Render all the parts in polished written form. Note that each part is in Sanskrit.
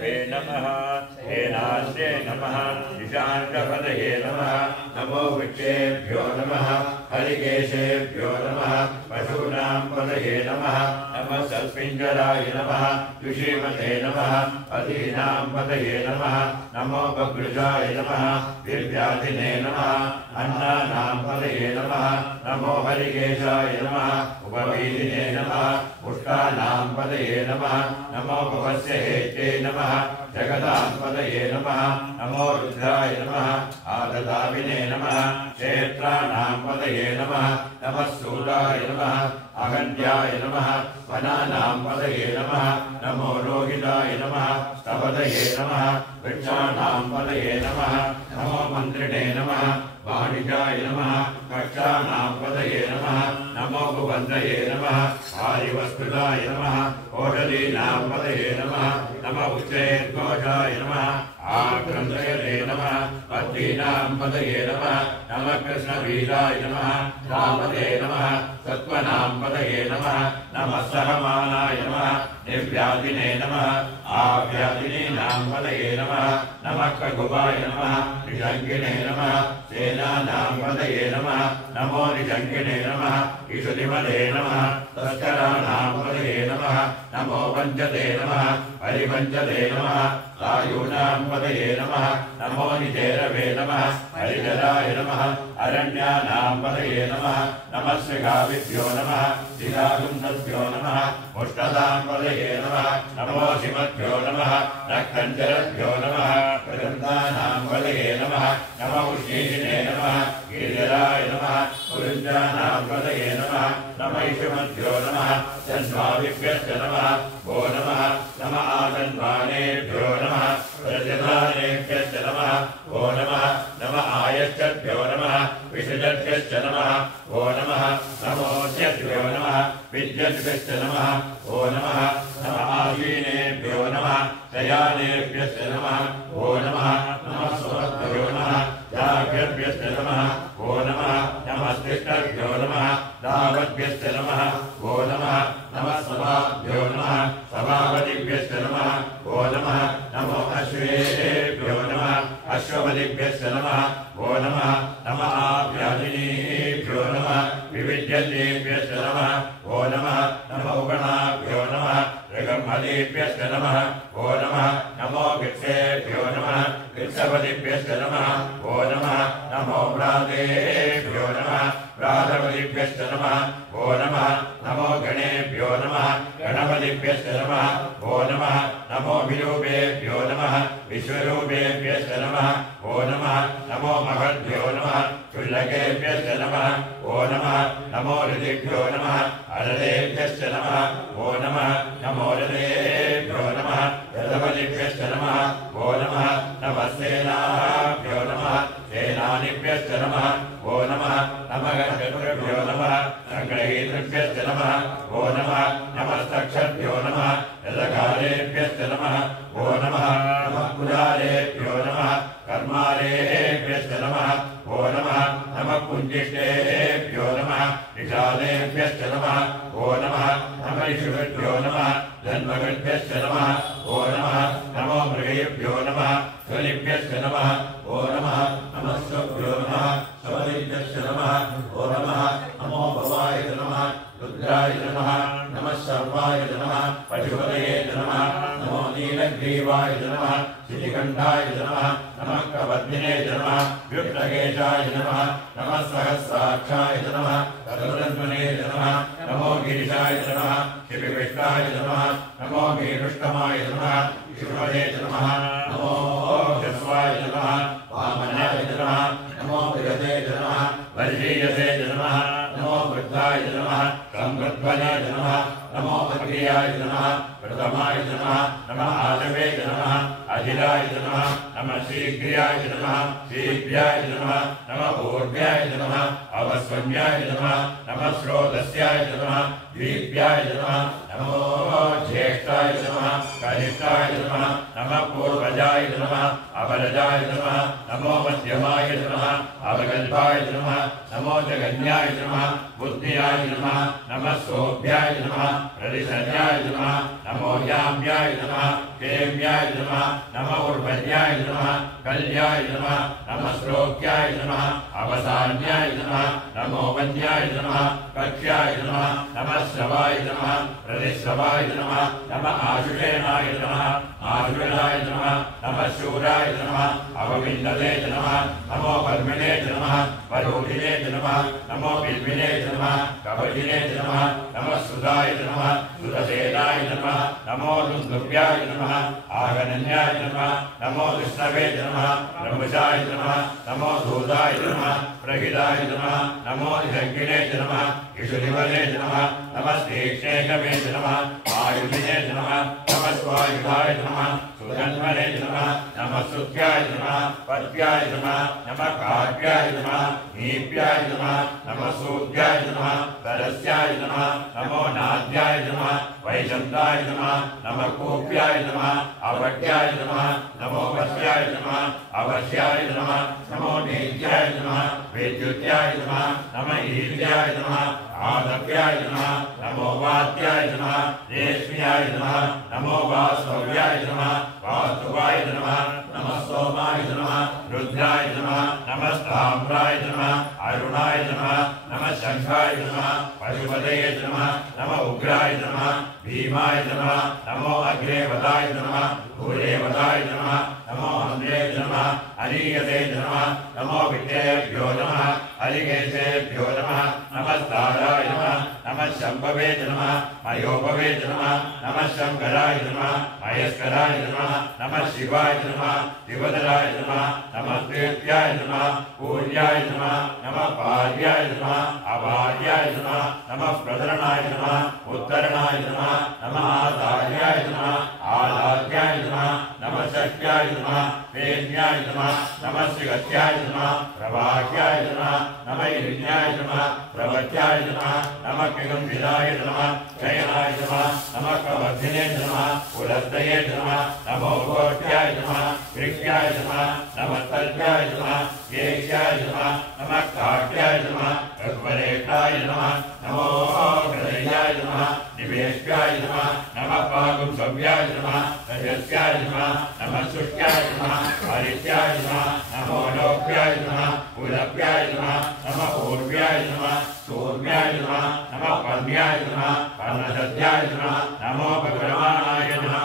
नमः हेनास्ये नमः ईशानपदये नमः नमो वृक्षेभ्यो नमः हरिकेशेभ्यो नमः पशूनां पदये नमः नमः सर्पिञ्जराय नमः ऋषिमते नमः पदीनां पदये नमः नमो बभृजाय नमः दिव्यादिने नमः अन्नानां पदये नमः नमो हरिकेशाय नमः उपवीदिने नमः पुष्टानां पदये नमः नमो भवस्य हेते नमः जगदां पदये नमः नमो रुद्राय नमः आददाविने नमः क्षेत्राणां पदये नमः नमः सूराय नमः अगन्त्याय नमः वनानां पदये नमः नमो रोहिताय नमः स्तपदये नमः वृक्षाणां पदये नमः नमो मन्त्रिणे नमः वाणिजाय नमः कक्षाणां पदये नमः नमो भुवन्तये नमः आदिवस्कृताय नमः ओषधीनां पदये नमः नमः उच्चैर्घोषाय नमः आक्रन्दये नमः पद्मीनां पदये नमः नमः कृष्णवीराय नमः रामदे नमः सत्त्वनां पदये नमः नमः सहमानाय नमः निर्व्याधिने नमः आव्याधिनीनां पदये नमः नमः खगुवाय नमः निषङ्गिणे नमः सेनानां पदये नमः नमो निषङ्गिणे नमः ईशुदिमले नमः तस्कराणां पदये नमः नमो वञ्चते नमः हरिवञ्चते नमः आयूनां पदये नमः नमो निजेरवे नमः हरिजराय नमः अरण्यानां पदये नमः नमः श्रीगाविभ्यो नमः श्रीगागुन्दभ्यो नमः मुष्टदां पदये नमः नमो शिवभ्यो नमः रक्तञ्जरभ्यो नमः प्रदन्तानां पदये नमः नमः उष्णीषिणे नमः गिरिजराय नमः पुरुञ्जानां पदये नमः नमः ईशुमभ्यो नमः जन्माविभ्यश्च नमः भो नमः नमः आगन्वानेभ्यो नमः प्रजधानेभ्यश्च नमः भो नमः नमः आयश्चभ्यो नमः विषजभ्यश्च नमः भो नमः नमोऽस्यभ्यो नमः विद्यभ्यश्च नमः भो नमः नमः आशीनेभ्यो नमः शयानेभ्यश्च नमः भो नमः नमः स्वभ्यो नमः जाभ्यभ्यश्च नमः भो नमः नमः स्तिष्ठभ्यो नमः दावद्भ्यश्च नमः भो नमः नमः सभाभ्यो नमः सभापतिभ्यश्च नमः भो नमः नमो अश्वेभ्यो नमः अश्वपतिभ्यश्च नमः भो नमः नमः आभ्यादिनीभ्यो नमः विविध्यतेभ्यश्च नमः भो नमः नमो गणाभ्यो नमः ऋगम्हदेभ्यश्च नमः भो नमः नमो वृक्षेभ्यो नमः वृक्षपतिभ्यश्च नमः भो नमः नमो व्रातेभ्यो नमः व्रातपतिभ्यश्च नमः भो नमः नमो गणेभ्यो नमः गणपतिभ्यश्च नमः भो नमः नमो विरूपेभ्यो नमः विश्वरूपेभ्यश्च नमः भो नमः नमो महद्भ्यो नमः क्षुल्लकेभ्यश्च नमः भो नमः नमो ऋतिभ्यो नमः अरतेभ्यश्च नमः भो नमः नमो रथेभ्यो नमः रथपतिभ्यश्च नमः भो नमः नमः सेनाभ्यो नमः सेनानिभ्यश्च नमः भो नमः नमः गणपतिभ्यो नमः सङ्ग्रहीतृभ्यश्च नमः भो नमः नमस्तक्षभ्यो नमः रथकालेभ्यश्च नमः भो नमः नमः कुलालेभ्यो नमः कर्मालेभ्यश्च नमः भो नमः नमः कुञ्जिष्टेभ्यो नमः निषादेभ्यश्च नमः भो नमः नमः ईशुभ्यो नमः जन्मगणभ्यश्च नमः भो नमः नमो मृगेभ्यो नमः ध्वनिभ्यश्च नमः भो नमः नमः स्वभ्यो नमः स्वपतिभ्यश्च नमः भो नमः नमो भवाय नमः रुद्राय नमः नमः सर्वाय नमः पशुपतये नमः नमो नीलग्रीवाय नमः शितिकण्ठाय नमः नमः कवद्भिने नमः व्युत्तकेशाय नमः नमः सहस्राक्षाय नमः तदुरन्मने नमः नमो गिरिशाय नमः शिपिविष्टाय नमः नमो गिरुष्टमाय नमः शिवपदे नमः नमो जस्वाय नमः वामनाय नमः नमो विगते नमः वर्षीयसे नमः नमो वृद्धाय नमः संवृद्ध्वने नमः नमो अग्र्याय नमः प्रथमाय नमः नमः आशवे नमः अहिराय नमः नमः शीघ्र्याय नमः शीघ्र्याय नमः नमः ऊर्ध्याय नमः अवस्वन्याय नमः नमः श्रोतस्याय नमः द्वीप्याय नमः नमो ज्येष्ठाय नमः कनिष्ठाय नमः नमः पूर्वजाय नमः अपरजाय नमः नमो मध्यमाय नमः अवकल्पाय नमः नमो जगन्याय नमः बुद्धियाय नमः नमः सोभ्याय नमः प्रतिशन्याय नमः नमो याम्याय नमः केम्याय नमः नमो उर्वज्याय नमः कल्याय नमः नमः श्लोक्याय नमः अवसान्याय नमः नमो वन्याय नमः कक्ष्याय नमः नमः श्रवाय नमः प्रतिश्रवाय नमः नमः आशुषेणाय नमः आशुषाय नमः नमः शूराय नमः अवविन्दते नमः नमो वर्मिणे नमः वरोधिने नमः नमो बिल्विने नमः कवचिने नमः नमः सुधाय नमः सुरसेनाय नमः नमो दुन्दुभ्याय नमः आगनन्याय नमः नमो विष्णवे नमः ब्रह्मचाय नमः नमो धूताय नमः प्रहिताय नमः नमो निषङ्गिने नमः इषुनिवने नमः नमः तीक्ष्णेकमे नमः आयुधिने नमः नमः स्वायुधाय नमः सुधन्वने नमः नमः सुख्याय नमः पद्याय नमः नमः काव्याय नमः नीप्याय नमः नमः सूद्याय नमः तरस्याय नमः नमो नाद्याय नमः वैजन्ताय नमः नमः कूप्याय नमः अवट्याय नमः नमो वश्याय नमः अवश्याय नमः नमो नेत्याय नमः विद्युत्याय नमः नमः ईर्याय नमः आदव्याय नमः नमो वात्याय नमः रेश्म्याय नमः नमो वास्तव्याय नमः वास्तुवाय नमः नमः सोमाय नमः रुद्राय नमः नमः ताम्राय नमः अरुणाय नमः नमः शंखाय नमः पशुपतये नमः नमः उग्राय नमः भीमाय नमः नमो अग्रेवताय नमः भूरेवताय नमः नमो अन्ये नमः अनीयते नमः नमो विद्येभ्यो नमः हरिकेशेभ्यो नमः नमस्ताराय नमः नमः शम्भवे नमः मयोपवे नमः नमः शंकराय नमः महेश्वराय नमः नमः शिवाय नमः शिवधराय नमः नमः देव्याय नमः पूज्याय नमः नमः पार्याय नमः अपार्याय नमः नमः प्रधरणाय नमः उत्तरणाय नमः नमः आचार्याय नमः आराध्याय नमः नमः शक्याय नमः वेद्याय नमः नमः श्रीगत्याय नमः प्रभाक्याय नमः नमः हिरण्याय नमः प्रवत्याय नमः नमः गम्भीराय नमः शयनाय नमः नमः कवर्धिने नमः उदस्तये नमः नमो गोष्ठ्याय नमः वृक्षाय नमः नमः तल्प्याय नमः येक्ष्याय नमः नमः काट्याय नमः रघुवरेक्षाय नमः नमो हृदयाय नमः निवेश्याय नमः नमः पागुंसव्याय नमः रजस्याय नमः नमः शुष्क्याय नमः हरित्याय नमः नमो लोक्याय नमः उदप्याय नमः नमः ऊर्व्याय नमः सूर्याय नमः नमः पर्ण्याय नमः पर्णसद्याय नमः नमो भगवानाय नमः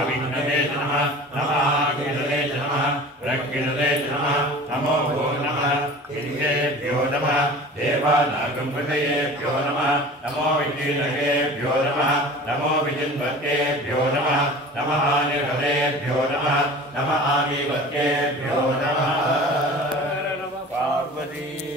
अविघ्नते नमः नमः कीर्तते नमः प्रकीर्तते नमः नमो भो नमः गिरिभ्यो नमः देवानागम्भृतयेभ्यो नमः नमो विजीनकेभ्यो नमः नमो विजिन्वत्तेभ्यो नमः नमः निर्हरेभ्यो नमः नमः आमीवत्तेभ्यो नमः पार्वती।